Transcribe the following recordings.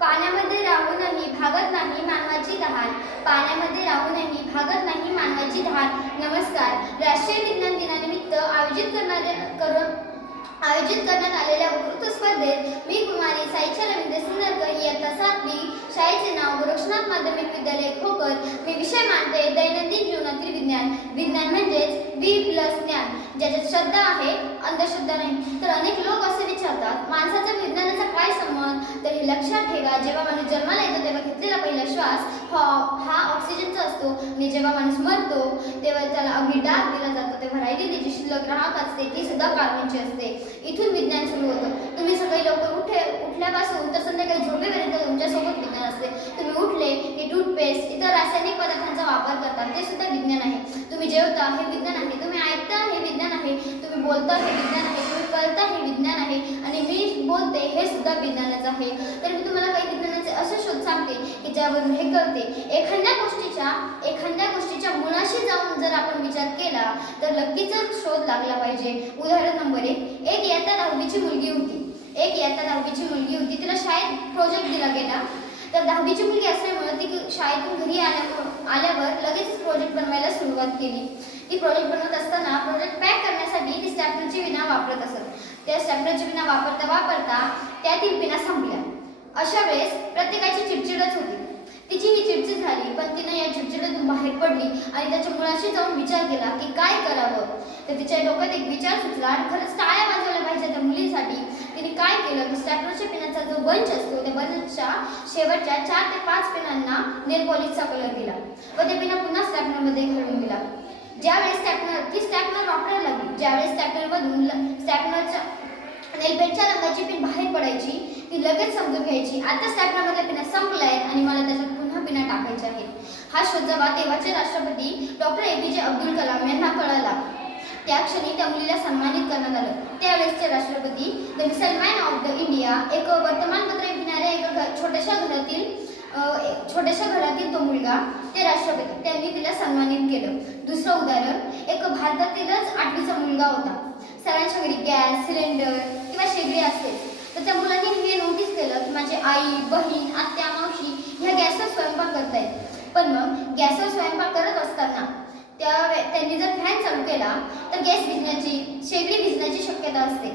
पाण्यामध्ये राहूनही भागत नाही मानवाची घाण पाण्यामध्ये राहूनही भागत नाही मानवाची घाण नमस्कार. राष्ट्रीय विज्ञान दिनानिमित्त आयोजित करणारे करून आयोजित करण्यात आलेल्या वृत्त स्पर्धेत मी कुमारी साईच्या रवींद्र सिंगरकर इयत्ता सातवी शाळेचे नाव गोरक्षनाथ माध्यमिक विद्यालय खोकर मी विषय मानते दैनंदिन जीवनातील विज्ञान. विज्ञान म्हणजेच वी प्लस ज्ञान ज्याच्यात श्रद्धा आहे अंधश्रद्धा नाही. तर अनेक लक्षात ठेवा जेव्हा माणूस जन्माला येतो तेव्हा घेतलेला पहिला श्वास हा हा ऑक्सिजनचा असतो. आणि जेव्हा माणूस मरतो तेव्हा त्याला अगदी डाग दिला जातो. तेव्हा राहिलेली जी शिल्लक राहत असते ती सुद्धा कार्बनची असते. इथून विज्ञान सुरू होतं. तुम्ही सकाळी लवकर उठे उठल्यापासून तर संध्याकाळी झोपेपर्यंत तुमच्यासोबत विज्ञान असते. तुम्ही उठले की टूथपेस्ट इतर रासायनिक पदार्थांचा वापर करतात. ते सुद्धा विज्ञान आहे. तुम्ही जेवता हे विज्ञान आहे. तुम्ही ऐकता हे विज्ञान आहे. तुम्ही बोलता हे विज्ञान आहे. तुम्ही कळता हे विज्ञान आहे. आणि मी बोलते हे सुद्धा विज्ञानच आहे. तर मी तुम्हाला काही विज्ञानाचे असे शोध सांगते की ज्यावरून हे कळते एखाद्या गोष्टीच्या एखाद्या गोष्टीच्या मुळाशी जाऊन जर आपण विचार केला तर नक्कीच शोध लागला पाहिजे. उदाहरण नंबर एक एक इयत्ता दहावीची मुलगी होती. एक इयत्ता दहावीची मुलगी होती तिला शाळेत प्रोजेक्ट दिला गेला. तर दहावीची मुलगी असल्यामुळे ती शाळेतून घरी आल्या आल्यावर लगेच प्रोजेक्ट बनवायला सुरुवात केली. ती प्रोजेक्ट बनवत असताना प्रोजेक्ट पॅक करण्यासाठी ती स्टॅपलची विना वापरत असत. त्या स्टॅपलरची विना वापरता वापरता त्या तीन पिना संपल्या. अशा वेळेस प्रत्येकाची चिडचिडच होती. तिची ही चिडचिड झाली पण तिनं या चिडचिडतून बाहेर पडली आणि त्याच्या मुळाशी जाऊन विचार केला की काय करावं? तर तिच्या डोक्यात एक विचार सुचला आणि खरंच टाळ्या वाजवल्या पाहिजे त्या मुलीसाठी. तिने काय केलं? की स्टॅपलरच्या पिनाचा जो बंच असतो त्या बंचच्या शेवटच्या चार ते पाच पिनांना नेलपॉलिशचा कलर दिला. व ते पिना पुन्हा स्टॅपनरमध्ये घालून दिला. ज्यावेळेस स्टॅपनर ती स्टॅप ज्यावेळेस स्टॅपलरमधून स्टॅपलरच्या नेलपेंटच्या रंगाची पिन बाहेर पडायची ती लगेच समजून घ्यायची. आता स्टॅपलरमधल्या पिना संपल्या आहेत आणि मला त्याच्यात पुन्हा पिना टाकायच्या आहेत. हा शोध जेव्हा तेव्हाचे राष्ट्रपती डॉक्टर ए पी जे अब्दुल कलाम यांना कळाला. त्या क्षणी त्या मुलीला सन्मानित करण्यात आलं. त्यावेळेसचे राष्ट्रपती the missile man of the India एक वर्तमानपत्र विकणाऱ्या एका घ- छोट्याशा घरातील अ, एक छोट्याशा घरातील तो मुलगा ते राष्ट्रपती त्यांनी तिला सन्मानित केलं. दुसरं उदाहरण एक भारतातीलच आठवीचा मुलगा होता. सगळ्यांच्या घरी गॅस सिलेंडर किंवा शेगडी असते तर त्या मुलांनी हे नोटीस केलं की माझी आई बहीण आत्या मावशी ह्या गॅसवर स्वयंपाक करतायत. पण मग गॅसवर स्वयंपाक करत असताना त्या त्यांनी जर फॅन चालू केला तर गॅस भिजण्याची शेगडी भिजण्याची शक्यता असते.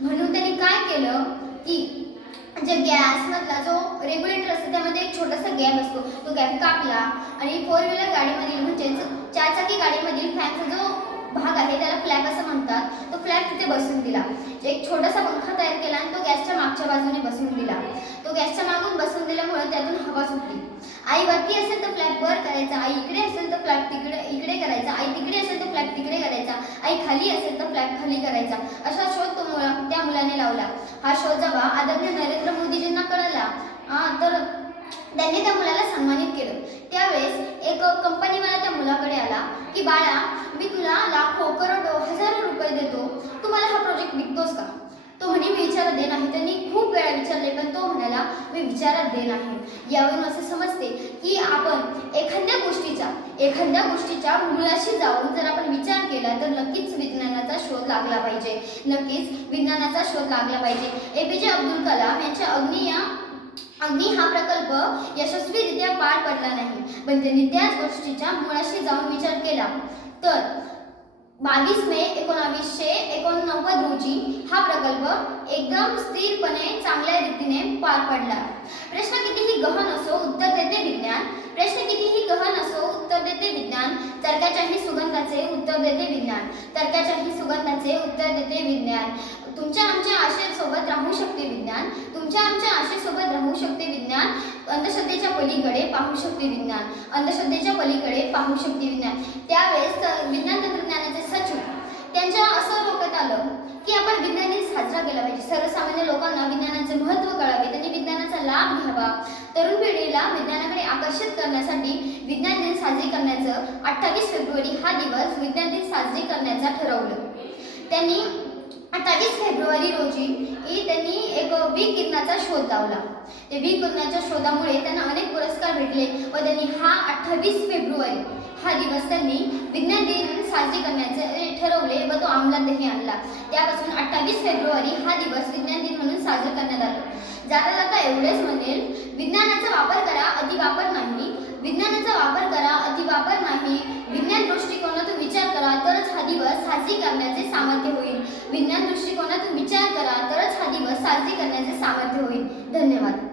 म्हणून त्यांनी काय केलं की जे गॅसमधला जो रेग्युलेटर असतो त्यामध्ये एक छोटासा गॅप असतो तो गॅप कापला आणि फोर व्हीलर गाडीमधील म्हणजेच चारचाकी गाडीमधील फॅनचा जो भाग आहे त्याला फ्लॅप असं म्हणतात. तो फ्लॅप तिथे बसवून दिला. एक छोटासा पंखा तयार केला आणि तो गॅसच्या मागच्या बाजूने बसवून दिला. तो गॅसच्या मागून बसवून दिल्यामुळे त्यातून हवा सुटली. आई वरती असेल तर फ्लॅप वर करायचा. आई इकडे असेल तर फ्लॅप तिकडे इकडे करायचा. आई तिकडे असेल तर फ्लॅप तिकडे करायचा. आई खाली असेल तर फ्लॅप खाली करायचा. असा शोध तो मुला त्या मुलाने लावला. हा शोध जेव्हा आदरणीय नरेंद्र मोदीजींना कळला. आ, तर त्यांनी त्या मुलाला सन्मानित केलं. त्यावेळेस एक कंपनी मला त्या मुलाकडे आला की बाळा मी तुला लाखो करोडो हजारो रुपये देतो. तू मला हा प्रोजेक्ट विकतोस का? तो म्हणे मी विचारात दे नाही. त्यांनी खूप वेळा विचारले पण तो म्हणाला मी विचारात दे नाही. यावरून असं समजते की आपण एखाद्या गोष्टीच्या एखाद्या गोष्टीच्या मुळाशी जाऊन जर आपण विचार केला तर नक्कीच विज्ञानाचा शोध लागला पाहिजे. नक्कीच विज्ञानाचा शोध लागला पाहिजे. ए पी जे अब्दुल कलाम यांच्या अग्नि या अग्नी हा प्रकल्प यशस्वीरित्या पार पडला नाही. पण त्यांनी त्याच गोष्टीच्या मुळाशी जाऊन विचार केला. तर बावीस मे एकोणावीसशे एकोणनव्वद रोजी हा प्रकल्प एकदम स्थिरपणे चांगल्या रीतीने पार पडला. प्रश्न कितीही गहन असो उत्तर देते विज्ञान. प्रश्न कितीही गहन असो उत्तर देते विज्ञान. तर्काच्याही सुगंधाचे उत्तर देते विज्ञान. तर्काच्याही सुगंधाचे उत्तर देते विज्ञान. तुमच्या आमच्या आशेसोबत राहू शकते विज्ञान. तुमच्या आमच्या आशेसोबत राहू शकते विज्ञान. अंधश्रद्धेच्या पलीकडे पाहू शकते विज्ञान. अंधश्रद्धेच्या पलीकडे पाहू शकते विज्ञान. त्यावेळेस विज्ञान तंत्रज्ञानाचे सचिव त्यांच्या असं डोक्यात आलं की आपण विज्ञान दिन साजरा केला पाहिजे. सर्वसामान्य लोकांना विज्ञानाचे महत्त्व कळावे. त्यांनी विज्ञानाचा लाभ घ्यावा. तरुण पिढीला विज्ञानाकडे आकर्षित करण्यासाठी विज्ञान दिन साजरी करण्याचं अठ्ठावीस फेब्रुवारी हा दिवस विज्ञान दिन साजरी करण्याचा ठरवलं. त्यांनी अठ्ठावीस फेब्रुवारी रोजी त्यांनी एक विकिरणाचा शोध लावला. ते विकिरणाच्या शोधामुळे त्यांना अनेक पुरस्कार भेटले व त्यांनी हा अठ्ठावीस फेब्रुवारी हा दिवस त्यांनी विज्ञान दिन साजरी करण्याचे ठरवले व तो अंमलातही आणला. त्यापासून अठ्ठावीस फेब्रुवारी हा दिवस विज्ञान दिन म्हणून साजरा करण्यात आला. जाता जाता एवढेच म्हणेल विज्ञानाचा वापर करा अति वापर नाही. विज्ञानाचा वापर करा अतिवापर नाही विज्ञान दृष्टिकोनातून विचार करा तरच हा दिवस साजरी करण्याचे सामर्थ्य होईल विज्ञान दृष्टिकोनातून विचार करा तरच हा दिवस साजरी करण्याचे सामर्थ्य होईल. धन्यवाद.